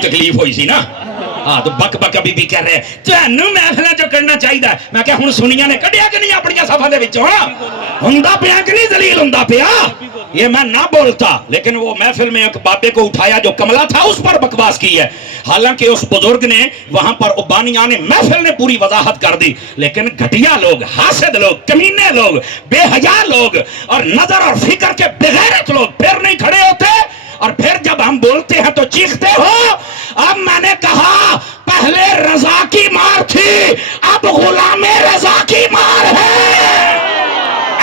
تکلیف ہوئی سی نا ہاں تو بک بک ابھی بھی کہہ رہے تینوں محفل جو کرنا چاہیے میں کہ ہوں سنیا نے کڈیا کہ نہیں اپنی صفحہ دے وچوں ہوندا پیا کہ نہیں ذلیل ہوندا پیا یہ میں نہ بولتا لیکن وہ محفل میں ایک بابے کو اٹھایا جو کملا تھا اس پر بکواس کی ہے حالانکہ اس بزرگ نے وہاں پر ابانیان محفل نے پوری وضاحت کر دی لیکن گھٹیا لوگ حاسد لوگ کمینے لوگ بے حیا لوگ اور نظر اور فکر کے بغیرت لوگ پھر نہیں کھڑے ہوتے اور پھر جب ہم بولتے ہیں تو چیختے ہو اب میں نے کہا پہلے رضا کی مار تھی اب غلام رضا کی مار ہے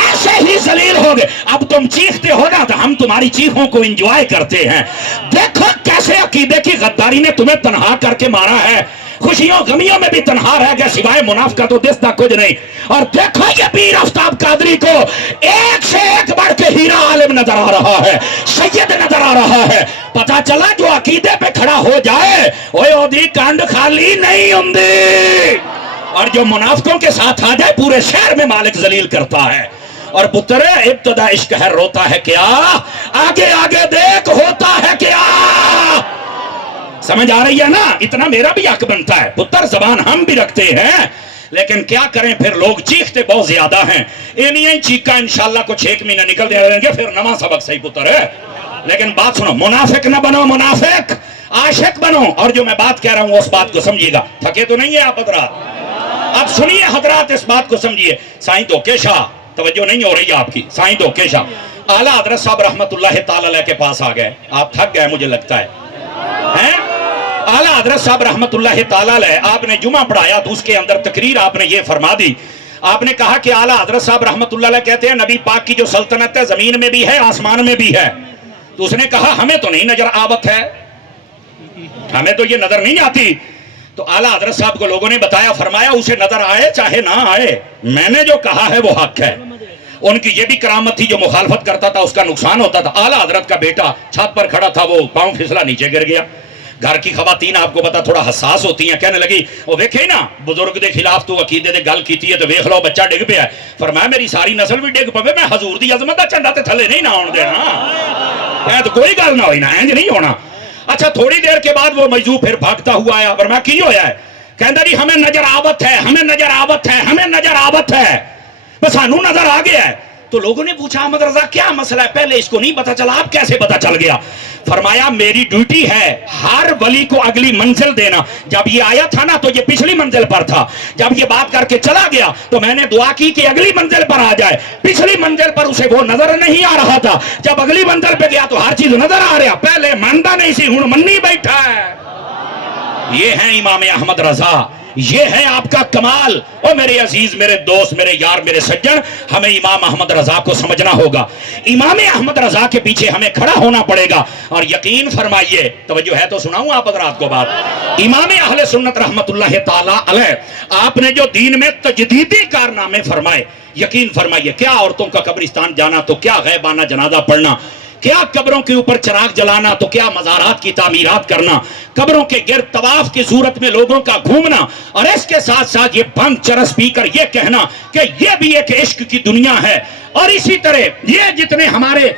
ایسے ہی ذلیل ہو گئے اب تم چیختے ہو نا تو ہم تمہاری چیخوں کو انجوائے کرتے ہیں دیکھو کیسے عقیدے کی غداری نے تمہیں تنہا کر کے مارا ہے خوشیوں غمیوں میں بھی تنہا رہ گیا سوائے منافقت تو دستا کچھ نہیں اور دیکھو یہ پیر آفتاب قادری کو ایک سے ایک بڑھ کے ہیرا عالم نظر آ رہا ہے سید نظر آ رہا ہے پتا چلا جو عقیدے پہ کھڑا ہو جائے اوے اودی کانڈ خالی نہیں ہوندی اور جو منافقوں کے ساتھ آ جائے پورے شہر میں مالک ذلیل کرتا ہے اور پتر ابتدا عشق ہے روتا ہے کیا آگے آگے دیکھ ہوتا ہے کیا سمجھ آ رہی ہے نا اتنا میرا بھی حق بنتا ہے پتر زبان ہم بھی رکھتے ہیں لیکن کیا کریں پھر لوگ چیختے بہت زیادہ ہیں انہیں چیخا انشاءاللہ کچھ 1 مہینہ نکل دیں گے پھر نواں سبق صحیح پتر ہے لیکن بات سنو منافق نہ بنو منافق عاشق بنو اور جو میں بات کہہ رہا ہوں اس بات کو سمجھیے گا تھکے تو نہیں ہے آپ حضرات اب سنیے حضرات اس بات کو سمجھیے سائیں دھوکے شاہ توجہ نہیں ہو رہی ہے آپ کی سائیں دھوکے شاہ اعلیٰ حضرت صاحب رحمت اللہ تعالی علیہ کے پاس آ گئے آپ تھک گئے مجھے لگتا ہے اعلیٰ حضرت صاحب رحمت اللہ تعالیٰ علیہ آپ نے جمعہ پڑھایا تو اس کے اندر تقریر آپ نے یہ فرما دی آپ نے کہا کہ اعلیٰ حضرت صاحب رحمت اللہ علیہ کہتے ہیں نبی پاک کی جو سلطنت ہے زمین میں بھی ہے آسمان میں بھی ہے تو اس نے کہا ہمیں تو نہیں نظر آوت ہے ہمیں تو یہ نظر نہیں آتی تو اعلیٰ حضرت صاحب کو لوگوں نے بتایا فرمایا اسے نظر آئے چاہے نہ آئے میں نے جو کہا ہے وہ حق ہے ان کی یہ بھی کرامت تھی جو مخالفت کرتا تھا اس کا نقصان ہوتا تھا اعلیٰ حضرت کا بیٹا چھت پر کھڑا تھا وہ پاؤں پھسلا نیچے گر گیا گھر کی خواتین آپ کو پتا تھوڑا حساس ہوتی ہیں کہنے لگی وہ ویکھے نا بزرگ دے خلاف تو عقیدے دے گل کیتی ہے تو ویکھ لو بچہ ڈگ پیا ہے فرمایا میری ساری نسل بھی ڈگ پوے میں حضور دی عظمت دا جھنڈا تے تھلے نہیں نہ آن دینا اے تو کوئی گل نہ ہوئی نا انج نہیں ہونا اچھا تھوڑی دیر کے بعد وہ مجذوب پھر بھاگتا ہوا آیا فرمایا کی ہویا ہے کہندا جی ہمیں نظر آوت ہے ہمیں نظر آوت ہے ہمیں نظر آوت ہے بس سانو نظر آ گیا ہے تو لوگوں نے پوچھا احمد رضا کیا مسئلہ ہے پہلے اس کو نہیں پتا چلا آپ کیسے پتا چل گیا فرمایا میری ڈیوٹی ہے ہر ولی کو اگلی منزل دینا جب یہ آیا تھا نا تو یہ پچھلی منزل پر تھا جب یہ بات کر کے چلا گیا تو میں نے دعا کی کہ اگلی منزل پر آ جائے پچھلی منزل پر اسے وہ نظر نہیں آ رہا تھا جب اگلی منزل پہ گیا تو ہر چیز نظر آ رہا پہلے مانتا نہیں سی ہوں منی بیٹھا ہے یہ ہے امام احمد رضا یہ ہے آپ کا کمال او میرے عزیز میرے دوست میرے یار میرے سجن ہمیں امام احمد رضا کو سمجھنا ہوگا امام احمد رضا کے پیچھے ہمیں کھڑا ہونا پڑے گا اور یقین فرمائیے توجہ ہے تو سناؤں آپ حضرات کو بات امام اہل سنت رحمت اللہ تعالی علیہ آپ نے جو دین میں تجدیدی کارنامے فرمائے یقین فرمائیے کیا عورتوں کا قبرستان جانا تو کیا غیبانہ جنازہ پڑھنا کیا قبروں کے اوپر چراغ جلانا تو کیا مزارات کی تعمیرات کرنا قبروں کے گرد طواف کی صورت میں لوگوں کا گھومنا اور اس کے ساتھ ساتھ یہ بند چرس پی کر یہ کہنا کہ یہ بھی ایک عشق کی دنیا ہے اور اسی طرح یہ جتنے ہمارے